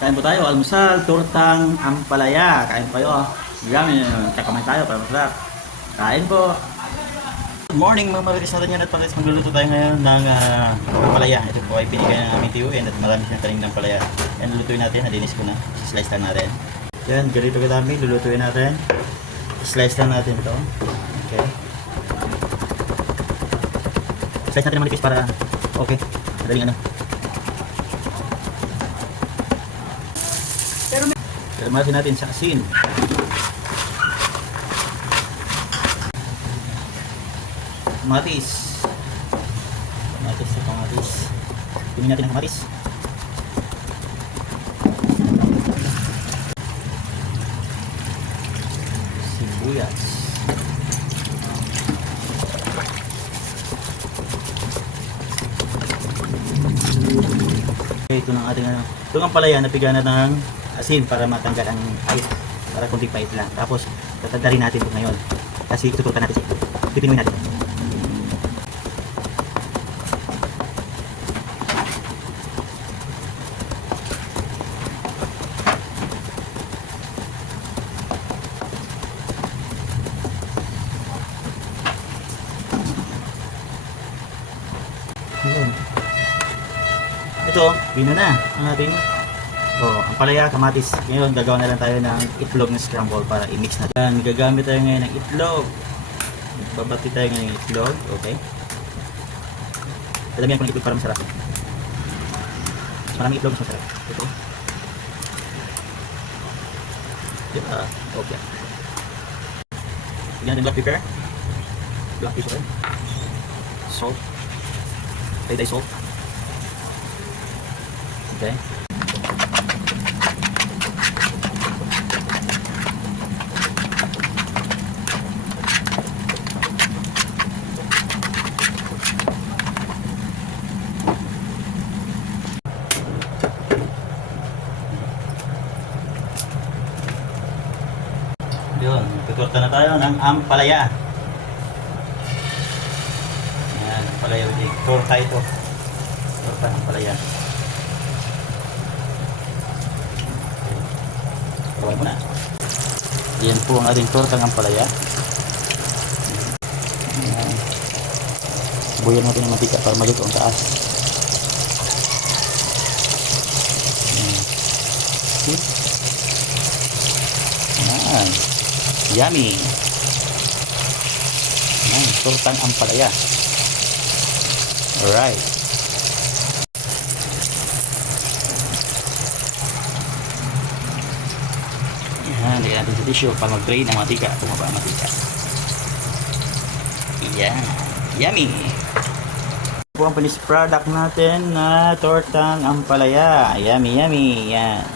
Kain po tayo, almusal, tortang ampalaya. Kain po kayo. Yummy. Kakamay tayo para masarap. Kain po. Good morning mga marites natin yan at palis. Magluluto tayo ngayon ng ampalaya. Ito po ay binigay ng aming tiyuin at marami siyang kaning ng ampalaya. Yan, lulutuin natin. Nalinis ko na. Slice lang natin. Yan, ganito kadami. Lulutuin natin. Slice lang natin ito. Okay. Slice natin ng manipis para okay. Madaling ano. Kalamasin natin sa asin. Kamatis. Kamatis. Tingnan natin ang kamatis. Sibuyas. Okay, ito ng ating ano. Ito ang palaya, napiga na ng asin para matanggal ang pait, para kunting pait lang. Tapos tatadarin natin ito ngayon kasi tutukan natin siya, pipinuin natin. Ito, bino na ang ating ang palaya, kamatis. Ngayon, gagawa na lang tayo ng itlog na scramble para i-mix natin. Yan, gagamit tayo ngayon ng itlog. Babati tayo ngayon ng itlog. Okay. Dalamihan ko ng itlog para masarap. Maraming itlog, mas masarap. Ito. Okay. Bigyan natin black pepper. Black pepper. Salt. Tay salt. Okay. Yun, tuturta na tayo ng ampalaya. Ayan, ampalaya ulit. Torta ito. Torta ng ampalaya. Turuan mo na. Yan po ang ating torta ng ampalaya. Ayan. Buyan natin ng mantika para maluto ang taas. Ayan. Yummy! Ayan, tortang ampalaya. Alright. Ayan, lagyan natin sa tissue para mag-drain ang mantika. Tumaba ang mantika. Ayan. Yummy! Ito po ang finished product natin na tortang ampalaya. Yummy, yummy. Ayan.